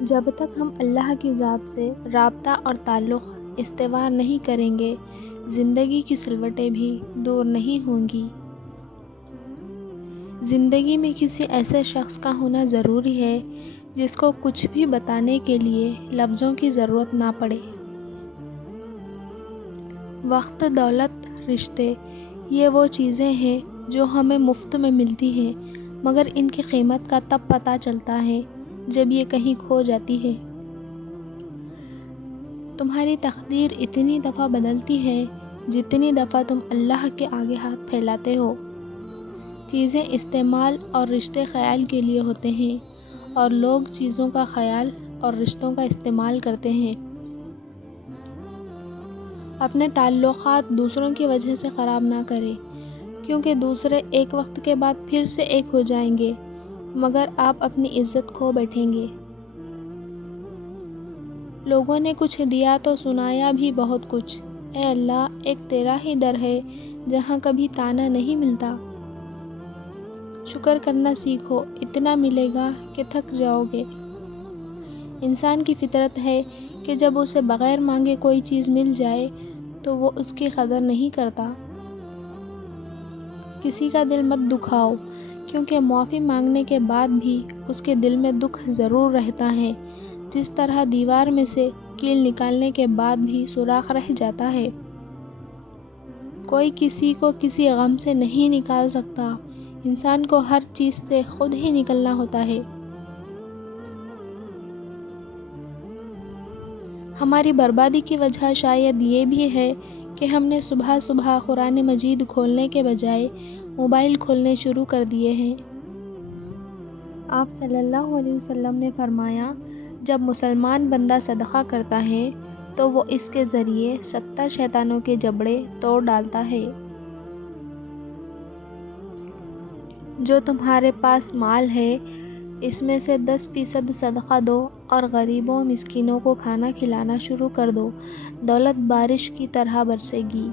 جب تک ہم اللہ کی ذات سے رابطہ اور تعلق استوار نہیں کریں گے، زندگی کی سلوٹیں بھی دور نہیں ہوں گی۔ زندگی میں کسی ایسے شخص کا ہونا ضروری ہے جس کو کچھ بھی بتانے کے لیے لفظوں کی ضرورت نہ پڑے۔ وقت، دولت، رشتے، یہ وہ چیزیں ہیں جو ہمیں مفت میں ملتی ہیں، مگر ان کی قیمت کا تب پتہ چلتا ہے جب یہ کہیں کھو جاتی ہے۔ تمہاری تقدیر اتنی دفعہ بدلتی ہے جتنی دفعہ تم اللہ کے آگے ہاتھ پھیلاتے ہو۔ چیزیں استعمال اور رشتے خیال کے لیے ہوتے ہیں، اور لوگ چیزوں کا خیال اور رشتوں کا استعمال کرتے ہیں۔ اپنے تعلقات دوسروں کی وجہ سے خراب نہ کریں، کیونکہ دوسرے ایک وقت کے بعد پھر سے ایک ہو جائیں گے، مگر آپ اپنی عزت کھو بیٹھیں گے۔ لوگوں نے کچھ دیا تو سنایا بھی بہت کچھ۔ اے اللہ، ایک تیرا ہی در ہے جہاں کبھی طعنہ نہیں ملتا۔ شکر کرنا سیکھو، اتنا ملے گا کہ تھک جاؤ گے۔ انسان کی فطرت ہے کہ جب اسے بغیر مانگے کوئی چیز مل جائے تو وہ اس کی قدر نہیں کرتا۔ کسی کا دل مت دکھاؤ، کیونکہ معافی مانگنے کے بعد بھی اس کے دل میں دکھ ضرور رہتا ہے، جس طرح دیوار میں سے کیل نکالنے کے بعد بھی سوراخ رہ جاتا ہے۔ کوئی کسی کو کسی غم سے نہیں نکال سکتا، انسان کو ہر چیز سے خود ہی نکلنا ہوتا ہے۔ ہماری بربادی کی وجہ شاید یہ بھی ہے کہ ہم نے صبح صبح قرآن مجید کھولنے کے بجائے موبائل کھولنے شروع کر دیے ہیں۔ آپ صلی اللہ علیہ وسلم نے فرمایا، جب مسلمان بندہ صدقہ کرتا ہے تو وہ اس کے ذریعے 70 شیطانوں کے جبڑے توڑ ڈالتا ہے۔ جو تمہارے پاس مال ہے، اس میں سے 10% صدقہ دو اور غریبوں مسکینوں کو کھانا کھلانا شروع کر دو، دولت بارش کی طرح برسے گی۔